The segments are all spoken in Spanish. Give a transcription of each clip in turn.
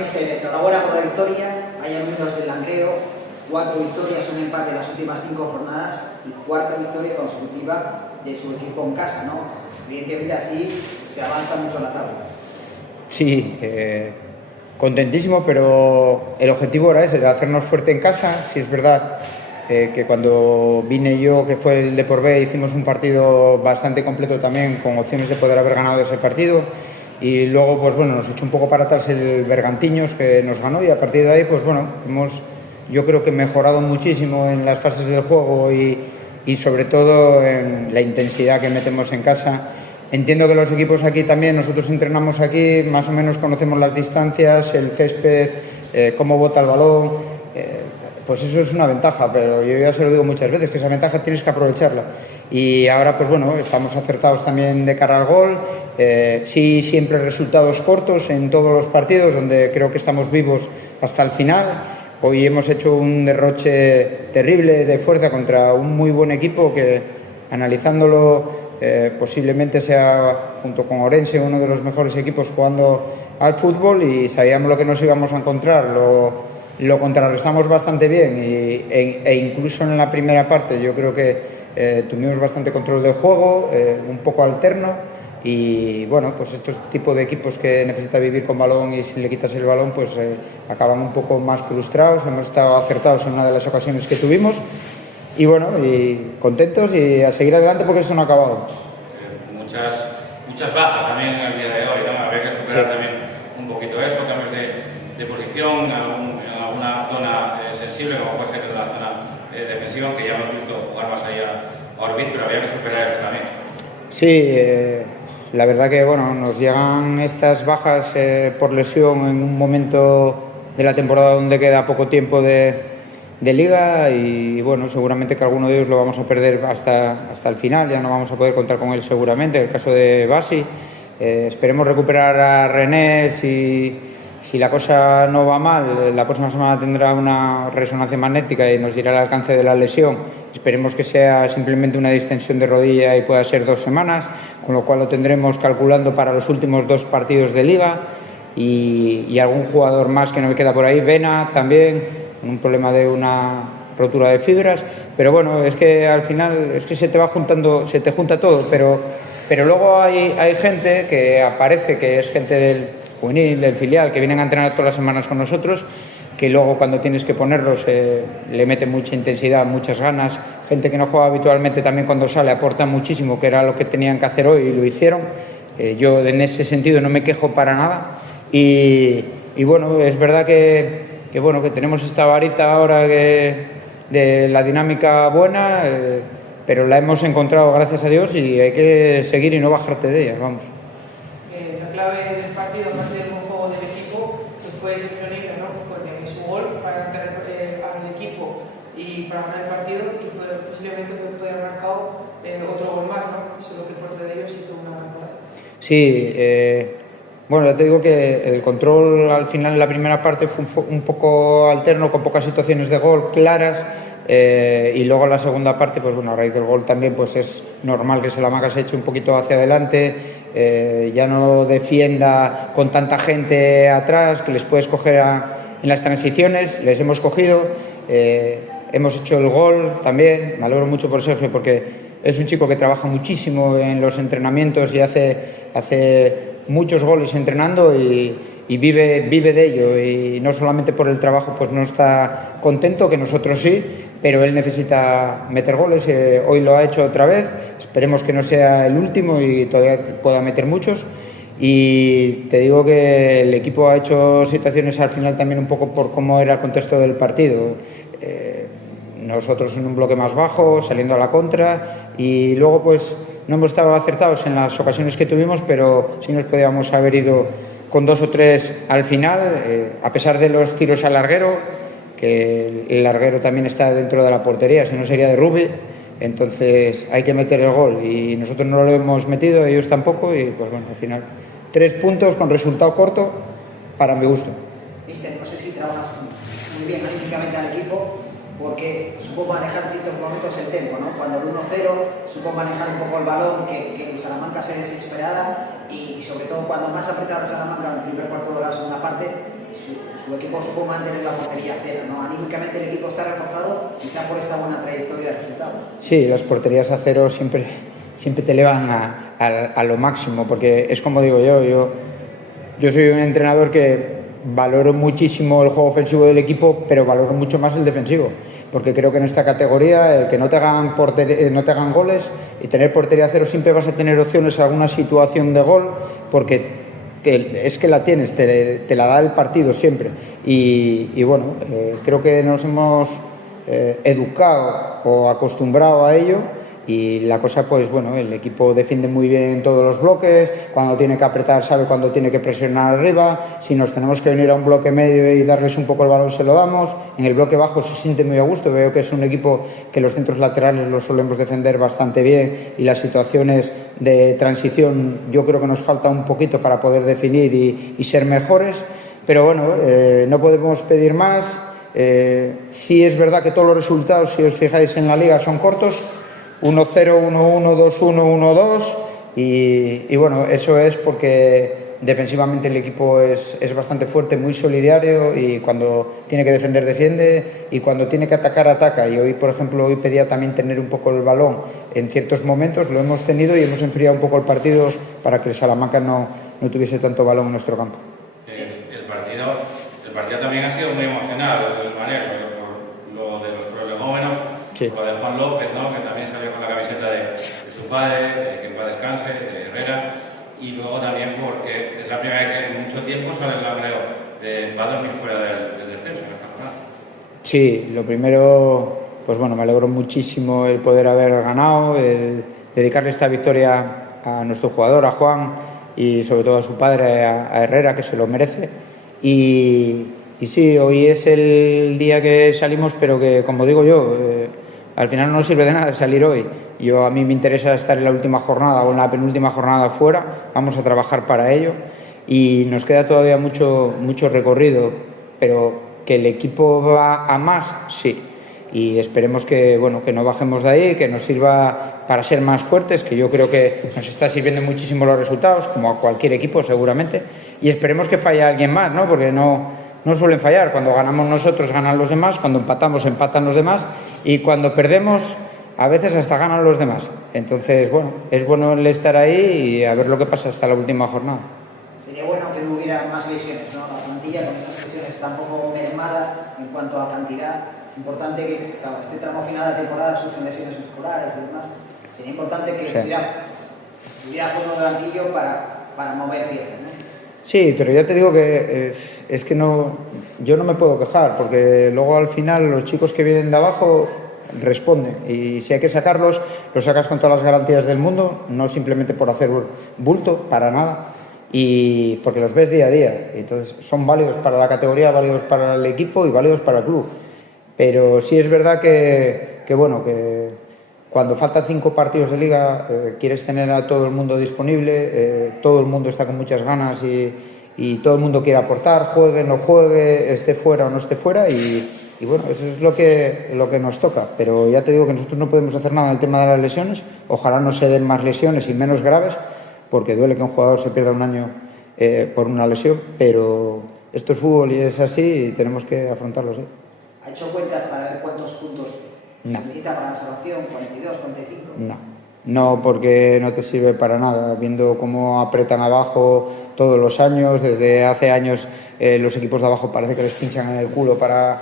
míster, enhorabuena por la victoria. Hay amigos del Langreo, 4 victorias, un empate en las últimas 5 jornadas y 4ª victoria consecutiva de su equipo en casa, ¿no? Evidentemente así se avanza mucho en la tabla. Sí, contentísimo, pero el objetivo era ese, de hacernos fuerte en casa. Sí es verdad que cuando vine yo, que fue el Depor B, hicimos un partido bastante completo también, con opciones de poder haber ganado ese partido. Y luego, pues bueno, nos echó un poco para atrás el Bergantiños, que nos ganó, y a partir de ahí, pues bueno, yo creo que mejorado muchísimo en las fases del juego y sobre todo en la intensidad que metemos en casa. Entiendo que los equipos aquí también, nosotros entrenamos aquí, más o menos conocemos las distancias, el césped, cómo bota el balón. Pues eso es una ventaja, pero yo ya se lo digo muchas veces, que esa ventaja tienes que aprovecharla. Y ahora, pues bueno, estamos acertados también de cara al gol. Sí, siempre resultados cortos en todos los partidos, donde creo que estamos vivos hasta el final. Hoy hemos hecho un derroche terrible de fuerza contra un muy buen equipo que, analizándolo, posiblemente sea, junto con Orense, uno de los mejores equipos jugando al fútbol, y sabíamos lo que nos íbamos a encontrar. Lo contrarrestamos bastante bien e incluso en la primera parte yo creo que tuvimos bastante control del juego, un poco alterno, y bueno, pues estos tipos de equipos que necesitan vivir con balón y si le quitas el balón pues acaban un poco más frustrados. Hemos estado acertados en una de las ocasiones que tuvimos y bueno, y contentos y a seguir adelante porque esto no ha acabado. Muchas bajas también en el día de hoy, ¿no? Habría que superar también un poquito eso, cambios de posición en alguna zona sensible, como puede ser en la zona defensiva, aunque ya hemos visto jugar más allá a Orbiz, pero habría que superar eso también. Sí, la verdad que bueno, nos llegan estas bajas por lesión en un momento de la temporada donde queda poco tiempo de liga y bueno, seguramente que alguno de ellos lo vamos a perder hasta el final, ya no vamos a poder contar con él seguramente. El caso de Basi, esperemos recuperar a René. Si la cosa no va mal, la próxima semana tendrá una resonancia magnética y nos dirá el alcance de la lesión. Esperemos que sea simplemente una distensión de rodilla y pueda ser 2 semanas, con lo cual lo tendremos calculando para los últimos 2 partidos de liga. Y algún jugador más que no me queda por ahí, Vena también, un problema de una rotura de fibras. Pero bueno, es que al final es que se te va juntando, se te junta todo, pero luego hay gente que aparece, que es gente del juvenil, del filial, que vienen a entrenar todas las semanas con nosotros, que luego cuando tienes que ponerlos le mete mucha intensidad, muchas ganas. Gente que no juega habitualmente también cuando sale aporta muchísimo, que era lo que tenían que hacer hoy y lo hicieron. Yo en ese sentido no me quejo para nada y bueno, es verdad que tenemos esta varita ahora de la dinámica buena, pero la hemos encontrado gracias a Dios y hay que seguir y no bajarte de ella, vamos. La clave del partido, aparte del buen juego del equipo, que fue Sergio Neira, ¿no? Con su gol para entrar al equipo y para ganar el partido, y posiblemente puede haber marcado otro gol más, ¿no? Solo que el portero de ellos hizo una gran parada. Sí, bueno, ya te digo que el control al final en la primera parte fue un poco alterno, con pocas situaciones de gol claras. Y luego en la segunda parte, pues bueno, a raíz del gol también pues es normal que Salamanca se eche un poquito hacia adelante, ya no defienda con tanta gente atrás, que les puedes coger en las transiciones. Les hemos cogido, hemos hecho el gol también. Me alegro mucho por Sergio porque es un chico que trabaja muchísimo en los entrenamientos y hace muchos goles entrenando y vive de ello, y no solamente por el trabajo pues no está contento, que nosotros sí, pero él necesita meter goles. Hoy lo ha hecho otra vez, esperemos que no sea el último y todavía pueda meter muchos. Y te digo que el equipo ha hecho situaciones al final también un poco por cómo era el contexto del partido. Nosotros en un bloque más bajo, saliendo a la contra, y luego pues no hemos estado acertados en las ocasiones que tuvimos, pero sí nos podíamos haber ido con 2 o 3 al final, a pesar de los tiros al larguero, que el larguero también está dentro de la portería, si no sería de Rubi. Entonces hay que meter el gol y nosotros no lo hemos metido, ellos tampoco, y pues bueno, al final 3 puntos con resultado corto para mi gusto. Mister, no sé si trabajas muy bien anímicamente al equipo, porque supo manejar en ciertos momentos el tempo, ¿no? Cuando el 1-0 supo manejar un poco el balón, que el Salamanca se desesperara, y sobre todo cuando más apretaba el Salamanca en el primer cuarto de la segunda parte, su equipo supo mantener la portería cero, ¿no? Anímicamente el equipo está reforzado, quizá por esta buena trayectoria de resultados. Sí, las porterías a cero siempre te elevan a lo máximo, porque es como digo yo soy un entrenador que valoro muchísimo el juego ofensivo del equipo, pero valoro mucho más el defensivo, porque creo que en esta categoría el que no te hagan goles y tener portería cero, siempre vas a tener opciones a alguna situación de gol, porque es que la tienes, te la da el partido siempre. Y bueno, creo que nos hemos educado o acostumbrado a ello. Y la cosa, pues bueno, el equipo defiende muy bien todos los bloques, cuando tiene que apretar sabe cuando tiene que presionar arriba, si nos tenemos que venir a un bloque medio y darles un poco el balón se lo damos, en el bloque bajo se siente muy a gusto, veo que es un equipo que los centros laterales los solemos defender bastante bien y las situaciones de transición yo creo que nos falta un poquito para poder definir y ser mejores, pero bueno, no podemos pedir más. Sí es verdad que todos los resultados, si os fijáis en la liga, son cortos, 1-0, 1-1, 2-1, 1-2 y bueno, eso es porque defensivamente el equipo es bastante fuerte, muy solidario y cuando tiene que defender, defiende y cuando tiene que atacar, ataca. Y hoy, por ejemplo, pedía también tener un poco el balón en ciertos momentos, lo hemos tenido y hemos enfriado un poco el partido para que el Salamanca no tuviese tanto balón en nuestro campo. El partido también ha sido muy emocional, el manejo, por lo de los prolegómenos, sí. Por lo de Juan López, ¿no? Que también salió con la camiseta de su padre, que en paz descanse, de Herrera, y luego también porque es la primera vez que en mucho tiempo sale el Langreo va a dormir fuera del descenso en esta jornada. Sí, lo primero, pues bueno, me alegro muchísimo el poder haber ganado, el dedicarle esta victoria a nuestro jugador, a Juan, y sobre todo a su padre, a Herrera, que se lo merece. Y sí, hoy es el día que salimos, pero que, como digo yo, al final no sirve de nada salir hoy. A mí me interesa estar en la última jornada o en la penúltima jornada fuera, vamos a trabajar para ello y nos queda todavía mucho recorrido, pero que el equipo va a más, sí. Y esperemos que, bueno, que no bajemos de ahí, que nos sirva para ser más fuertes, que yo creo que nos está sirviendo muchísimo los resultados, como a cualquier equipo seguramente, y esperemos que falle alguien más, ¿no? Porque no suelen fallar. Cuando ganamos nosotros, ganan los demás, cuando empatamos, empatan los demás, y cuando perdemos, a veces hasta ganan los demás. Entonces, bueno, es bueno el estar ahí y a ver lo que pasa hasta la última jornada. Sería bueno que no hubiera más lesiones, ¿no? La plantilla con esas lesiones está un poco mermada en cuanto a cantidad. Es importante que, claro, este tramo final de temporada surgen lesiones musculares y demás. Sería importante que hubiera fondo de banquillo para mover piezas, ¿no? Sí, pero ya te digo que es que yo no me puedo quejar, porque luego al final los chicos que vienen de abajo responden y si hay que sacarlos, los sacas con todas las garantías del mundo, no simplemente por hacer bulto, para nada, y porque los ves día a día. Entonces son válidos para la categoría, válidos para el equipo y válidos para el club. Pero sí es verdad que cuando faltan 5 partidos de liga quieres tener a todo el mundo disponible, todo el mundo está con muchas ganas y todo el mundo quiere aportar, juegue, no juegue, esté fuera o no esté fuera y bueno, eso es lo que nos toca. Pero ya te digo que nosotros no podemos hacer nada en el tema de las lesiones, ojalá no se den más lesiones y menos graves, porque duele que un jugador se pierda un año por una lesión, pero esto es fútbol y es así y tenemos que afrontarlo así. ¿Ha hecho cuentas para ver cuántos puntos se necesita para la salvación? ¿42, 45? No, porque no te sirve para nada. Viendo cómo apretan abajo todos los años, desde hace años los equipos de abajo parece que les pinchan en el culo para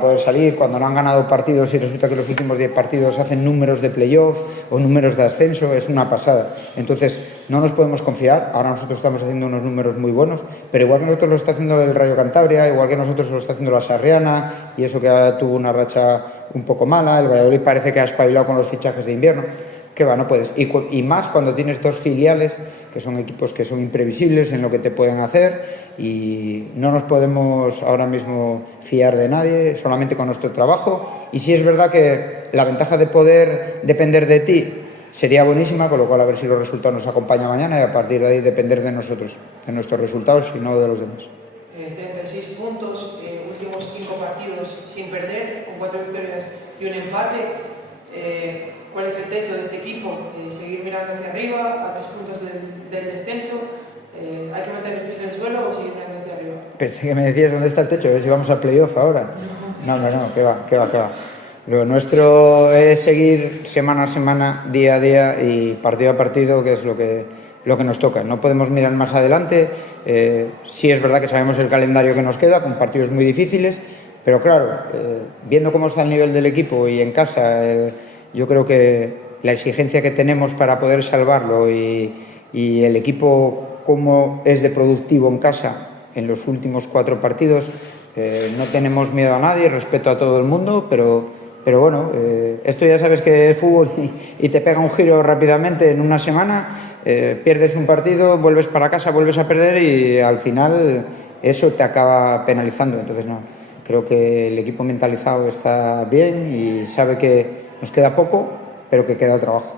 poder salir, cuando no han ganado partidos y resulta que los últimos 10 partidos hacen números de playoff o números de ascenso, es una pasada. Entonces no nos podemos confiar. Ahora nosotros estamos haciendo unos números muy buenos, pero igual que nosotros lo está haciendo el Rayo Cantabria, igual que nosotros lo está haciendo la Sarriana, y eso que tuvo una racha un poco mala, el Valladolid parece que ha espabilado con los fichajes de invierno. Que va, no puedes. Y más cuando tienes 2 filiales, que son equipos que son imprevisibles en lo que te pueden hacer, y no nos podemos ahora mismo fiar de nadie, solamente con nuestro trabajo. Y sí es verdad que la ventaja de poder depender de ti sería buenísima, con lo cual a ver si los resultados nos acompañan mañana y a partir de ahí depender de nosotros, de nuestros resultados y no de los demás. 36 puntos, últimos 5 partidos sin perder, con 4 victorias y un empate. ¿Cuál es el techo de este equipo? ¿Seguir mirando hacia arriba, a 3 puntos del descenso? ¿Hay que mantener los pies en el suelo o seguir mirando hacia arriba? Pensé que me decías dónde está el techo, a ver si vamos a playoff ahora. No, que va. Lo nuestro es seguir semana a semana, día a día y partido a partido, que es lo que nos toca. No podemos mirar más adelante. Sí es verdad que sabemos el calendario que nos queda, con partidos muy difíciles, pero claro, viendo cómo está el nivel del equipo y en casa, yo creo que la exigencia que tenemos para poder salvarlo y el equipo cómo es de productivo en casa en los últimos 4 partidos, no tenemos miedo a nadie, respeto a todo el mundo, pero bueno, esto ya sabes que es fútbol y te pega un giro rápidamente en una semana, pierdes un partido, vuelves para casa, vuelves a perder y al final eso te acaba penalizando. Entonces no, creo que el equipo mentalizado está bien y sabe que nos queda poco, pero que queda trabajo.